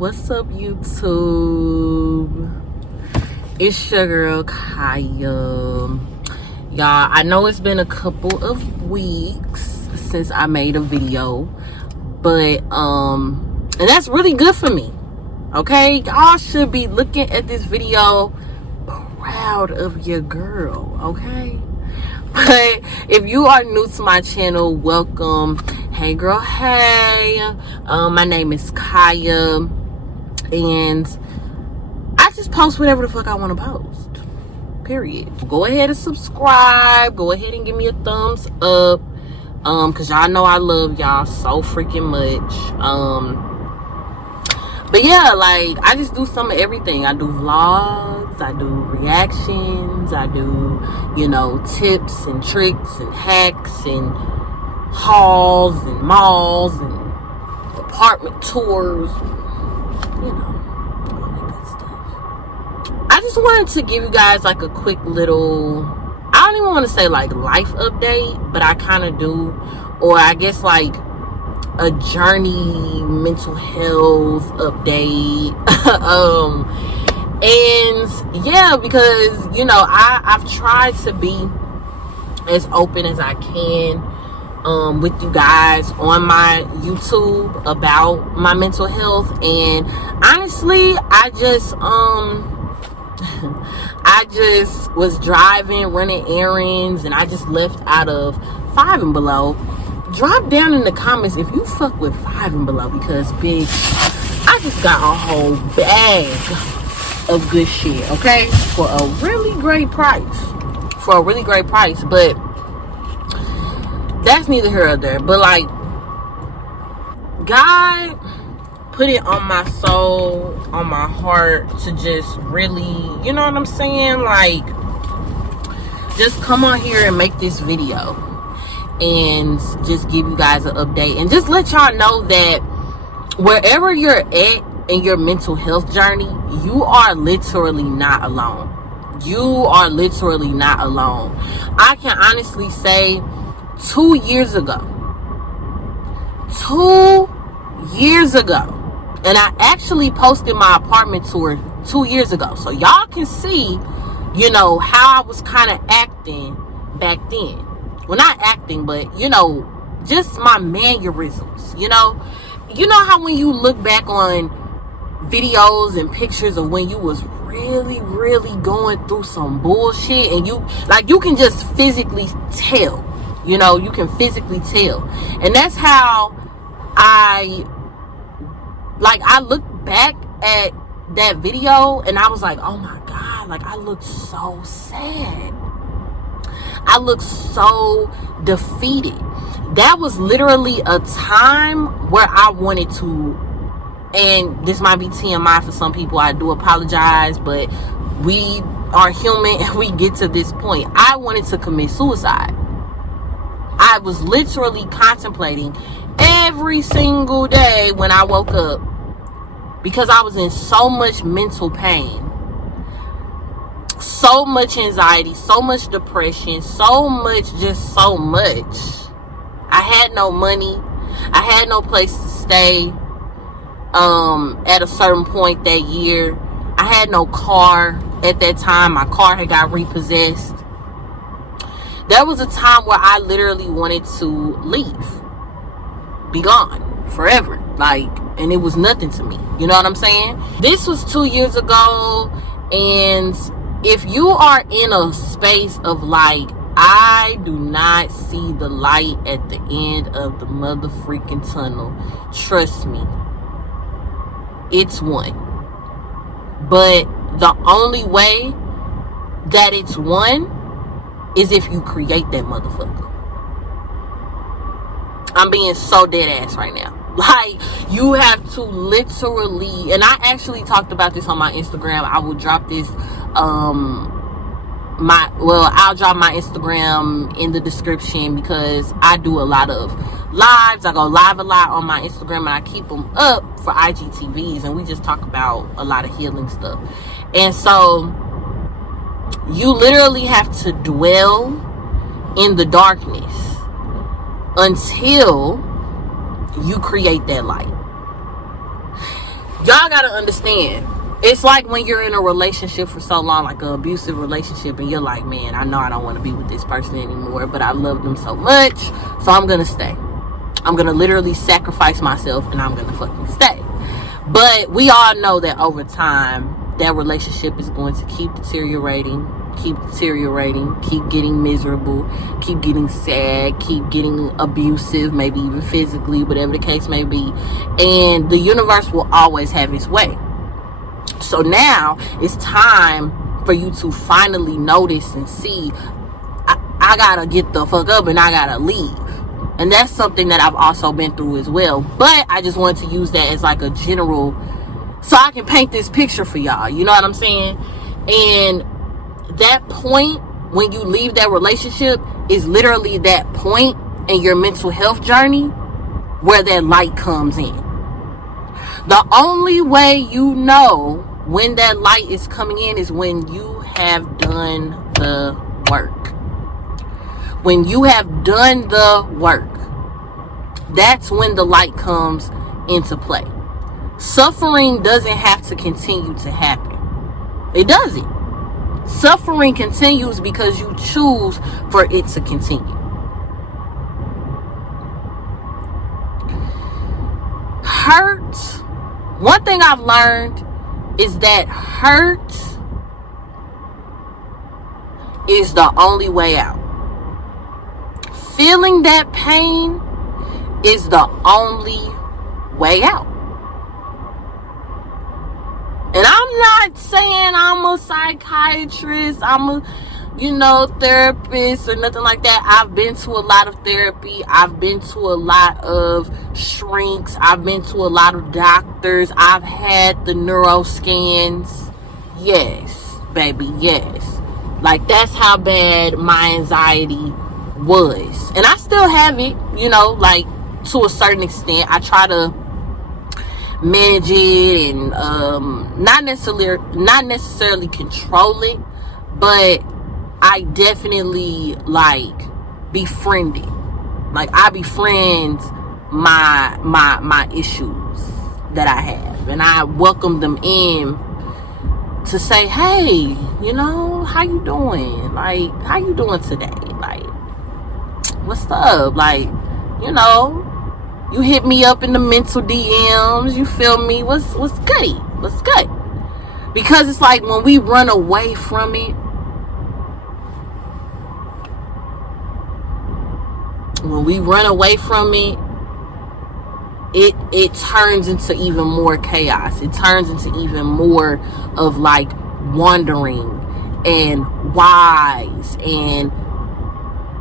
What's up, YouTube? It's your girl Kaya. Y'all, I know it's been a couple of weeks since I made a video, but and that's really good for me. Okay, y'all should be looking at this video proud of your girl. Okay, but if you are new to my channel, welcome. Hey girl, hey. My name is Kaya, and I just post whatever the fuck I want to post, period. Go ahead and subscribe. Go ahead and give me a thumbs up, because y'all know I love y'all so freaking much. But yeah, like, I just do some of everything. I do vlogs, I do reactions, I do, you know, tips and tricks and hacks and hauls and malls and apartment tours, you know, all that good stuff. I just wanted to give you guys like a quick little, I don't even want to say like life update, but I kind of do, or I guess like a journey mental health update. And yeah, because you know, I've tried to be as open as I can with you guys on my YouTube about my mental health, and honestly I just I just was driving, running errands, and I just left out of Five and Below. Drop down in the comments if you fuck with Five and Below, because bitch, I just got a whole bag of good shit, okay, for a really great price. But that's neither here nor there. But like, God put it on my soul, on my heart, to just really, you know what I'm saying, like, just come on here and make this video and just give you guys an update and just let y'all know that wherever you're at in your mental health journey, you are literally not alone. You are literally not alone. I can honestly say 2 years ago, and I actually posted my apartment tour 2 years ago, so y'all can see, you know, how I was kind of acting back then. Well, not acting, but you know, just my mannerisms. You know how when you look back on videos and pictures of when you was really going through some bullshit, and you can just physically tell. You know, you can physically tell. And that's how I look back at that video and I was like, oh my God, like, I look so sad. I look so defeated. That was literally a time where I wanted to, and this might be TMI for some people, I do apologize, but we are human and we get to this point. I wanted to commit suicide. I was literally contemplating every single day when I woke up, because I was in so much mental pain, so much anxiety, so much depression, so much. I had no money. I had no place to stay at a certain point that year. I had no car at that time. My car had got repossessed. There was a time where I literally wanted to leave, be gone forever, like, and it was nothing to me. You know what I'm saying? This was 2 years ago, and if you are in a space of like, I do not see the light at the end of the motherfucking tunnel, trust me, it's one. But the only way that it's one is if you create that motherfucker. I'm being so dead ass right now. Like, you have to literally, and I actually talked about this on my Instagram. I will drop this, I'll drop my Instagram in the description, because I do a lot of lives. I go live a lot on my Instagram, and I keep them up for IGTVs, and we just talk about a lot of healing stuff. And so you literally have to dwell in the darkness until you create that light. Y'all gotta understand, it's like when you're in a relationship for so long, like an abusive relationship, and you're like, man, I know I don't want to be with this person anymore, but I love them so much, so I'm gonna stay. I'm gonna literally sacrifice myself, and I'm gonna fucking stay. But we all know that over time, that relationship is going to keep deteriorating, keep getting miserable, keep getting sad, keep getting abusive, maybe even physically, whatever the case may be. And the universe will always have its way. So now it's time for you to finally notice and see, I gotta get the fuck up and I gotta leave. And that's something that I've also been through as well. But I just wanted to use that as like a general, so I can paint this picture for y'all. You know what I'm saying? And that point when you leave that relationship is literally that point in your mental health journey where that light comes in. The only way you know when that light is coming in is when you have done the work. When you have done the work, that's when the light comes into play. Suffering doesn't have to continue to happen. It doesn't. Suffering continues because you choose for it to continue. Hurt. One thing I've learned is that hurt is the only way out. Feeling that pain is the only way out. And I'm not saying I'm a psychiatrist, I'm a, therapist or nothing like that. I've been to a lot of therapy. I've been to a lot of shrinks. I've been to a lot of doctors. I've had the neuro scans. Yes, baby, yes. Like, that's how bad my anxiety was. And I still have it, like, to a certain extent. I try to manage it and not necessarily control it, but I definitely befriend it. Like, I befriend my issues that I have, and I welcome them in to say, hey, how you doing? Like, how you doing today? Like, what's up? Like, you hit me up in the mental DMs. You feel me? What's good? What's good? Because it's like when we run away from it, it turns into even more chaos. It turns into even more of wondering and whys and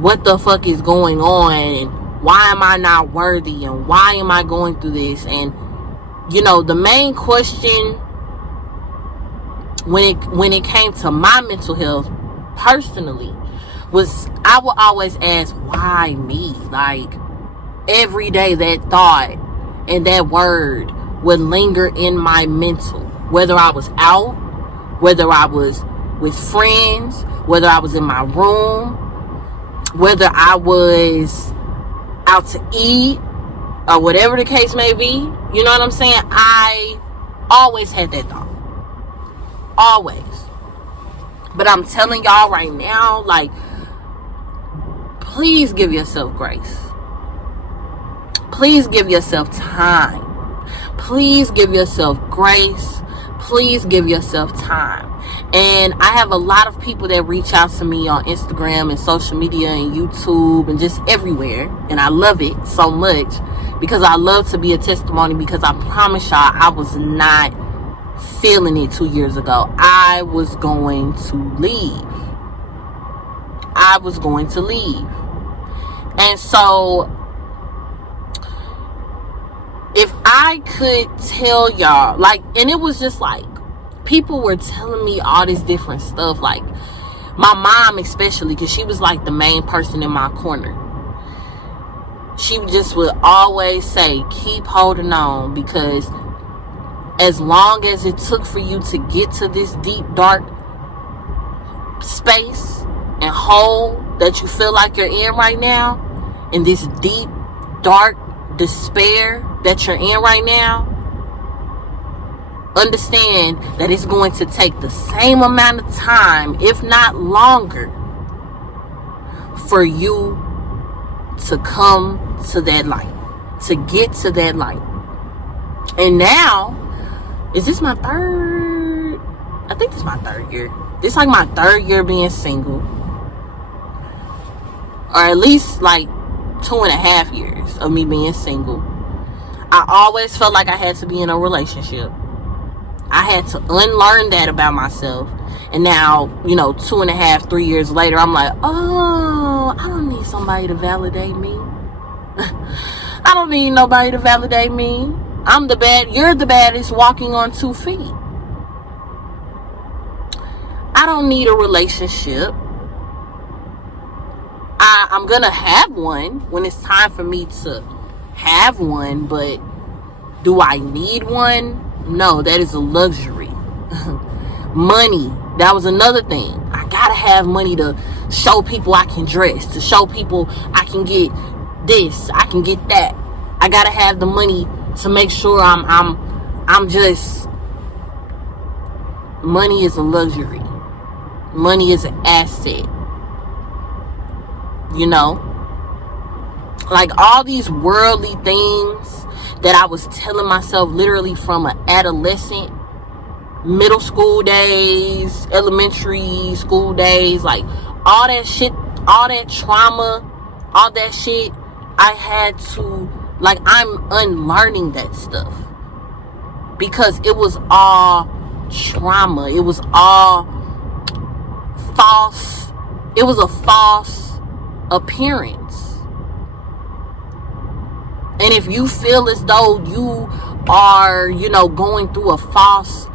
what the fuck is going on, and why am I not worthy, and why am I going through this? And the main question when it came to my mental health personally was, I would always ask, why me? Like, every day that thought and that word would linger in my mental, whether I was out, whether I was with friends, whether I was in my room, whether I was out to eat, or whatever the case may be. You know what I'm saying? I always had that thought. Always. But I'm telling y'all right now, please give yourself grace. Please give yourself time. Please give yourself grace. Please give yourself time. And I have a lot of people that reach out to me on Instagram and social media and YouTube and just everywhere. And I love it so much, because I love to be a testimony, because I promise y'all, I was not feeling it 2 years ago. I was going to leave. And so, if I could tell y'all, and it was just people were telling me all this different stuff, my mom especially, because she was the main person in my corner. She just would always say, keep holding on, because as long as it took for you to get to this deep, dark space and hole that you feel like you're in right now, in this deep, dark despair that you're in right now, understand that it's going to take the same amount of time, if not longer, for you to come to that light, to get to that light. And now, is this my third? I think this is my third year. This is like my third year being single. Or at least like 2.5 years of me being single. I always felt like I had to be in a relationship. I had to unlearn that about myself. And now, 2.5, 3 years later, I'm like, oh, I don't need somebody to validate me. I don't need nobody to validate me. You're the baddest walking on 2 feet. I don't need a relationship. I'm gonna have one when it's time for me to have one, but do I need one? No, that is a luxury. Money, that was another thing. I gotta have money to show people I can dress, to show people I can get this, I can get that. I gotta have the money to make sure I'm just. Money is a luxury. Money is an asset. Like all these worldly things that I was telling myself literally from an adolescent, middle school days, elementary school days, like all that shit, all that trauma, all that shit, I had to, like, I'm unlearning that stuff because it was all trauma. It was all false. It was a false appearance. And if you feel as though you are, going through a false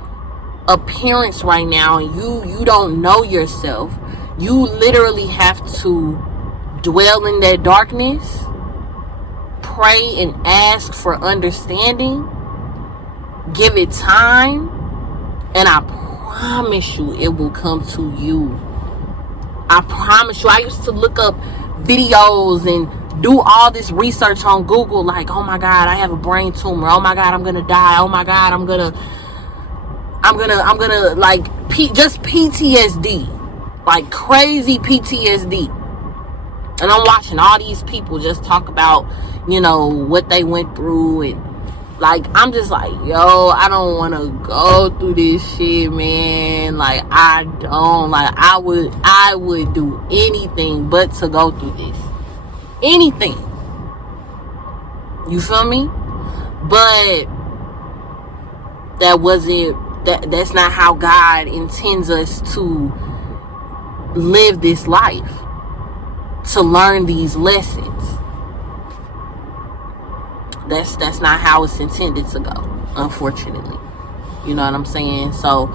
appearance right now, and you don't know yourself, you literally have to dwell in that darkness, pray and ask for understanding, give it time, and I promise you it will come to you. I promise you. I used to look up videos and do all this research on Google, like, oh my God, I have a brain tumor. Oh my God, I'm gonna die. Oh my God, I'm gonna like just PTSD, like crazy PTSD. And I'm watching all these people just talk about, what they went through, and like, I'm just like, yo, I don't want to go through this shit, man. Like, I don't. Like, I would do anything but to go through this. Anything. You feel me? But that's not how God intends us to live this life. To learn these lessons. That's not how it's intended to go, unfortunately. You know what I'm saying? So,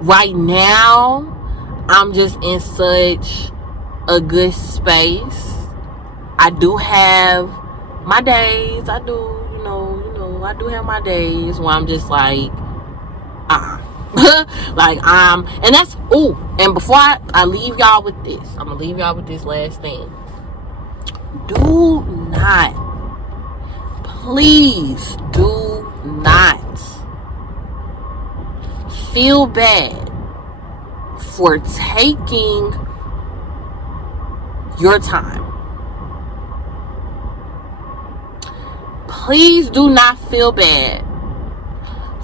right now, I'm just in such a good space. I do have my days. I do, I do have my days where I'm just like, like, and that's, and before I leave y'all with this, I'm gonna leave y'all with this last thing. Do not, please do not feel bad for taking your time. Please do not feel bad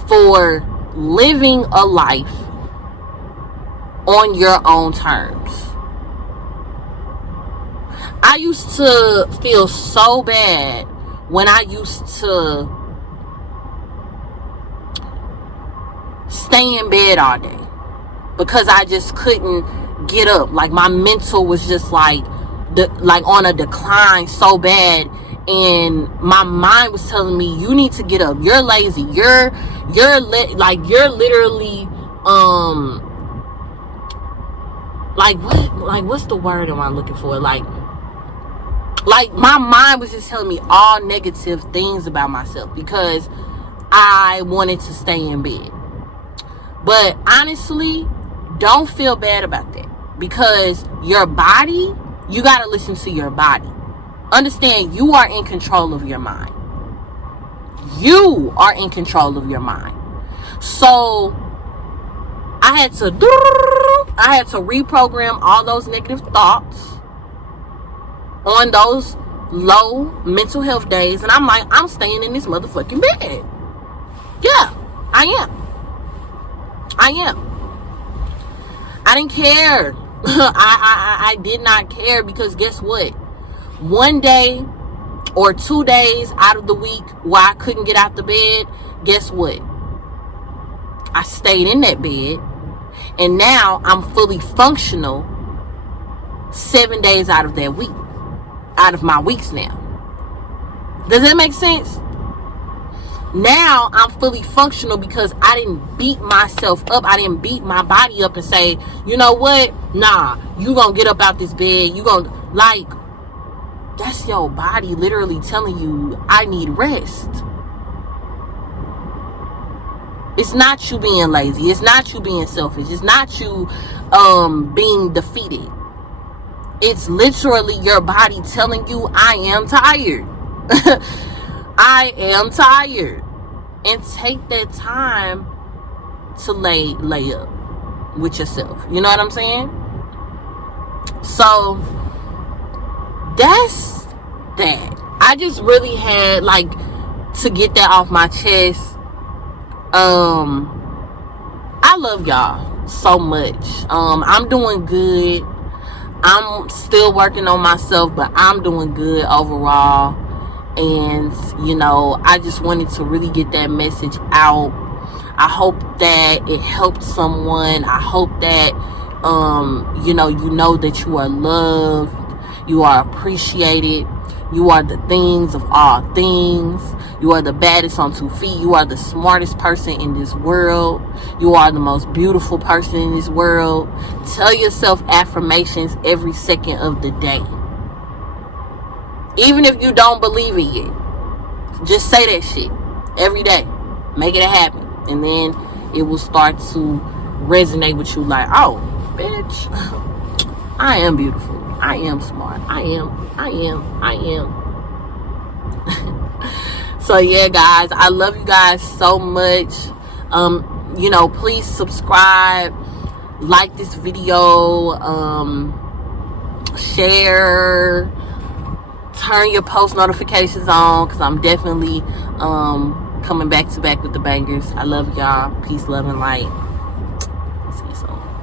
for living a life on your own terms. I used to feel so bad when I used to stay in bed all day because I just couldn't get up. Like, my mental was just like on a decline so bad, and my mind was telling me, you need to get up. You're lazy. You're literally what's the word am I looking for? Like my mind was just telling me all negative things about myself because I wanted to stay in bed. But honestly, don't feel bad about that, because your body, you got to listen to your body. Understand, you are in control of your mind. You are in control of your mind. So I had to reprogram all those negative thoughts on those low mental health days. And I'm like, I'm staying in this motherfucking bed. Yeah, I am. I didn't care. I did not care, because guess what? One day or 2 days out of the week where I couldn't get out the bed, guess what? I stayed in that bed, and now I'm fully functional 7 days out of that week, out of my weeks now. Does that make sense? Now I'm fully functional because I didn't beat myself up. I didn't beat my body up and say, you know what? Nah, you gonna get up out this bed. You gonna, like, that's your body literally telling you, I need rest. It's not you being lazy. It's not you being selfish. It's not you being defeated. It's literally your body telling you, I am tired. I am tired. And take that time to lay up with yourself. You know what I'm saying? So that's that. I just really had, like, to get that off my chest. I love y'all so much. I'm doing good. I'm still working on myself, but I'm doing good overall. And, you know, I just wanted to really get that message out. I hope that it helped someone. I hope that, you know that you are loved. You are appreciated. You are the things of all things. You are the baddest on 2 feet. You are the smartest person in this world. You are the most beautiful person in this world. Tell yourself affirmations every second of the day. Even if you don't believe it yet, just say that shit every day. Make it happen. And then it will start to resonate with you like, oh, bitch, I am beautiful. I am smart. I am. So yeah, guys, I love you guys so much. You know, please subscribe, like this video, share, turn your post notifications on, because I'm definitely coming back to back with the bangers. I love y'all. Peace, love, and light.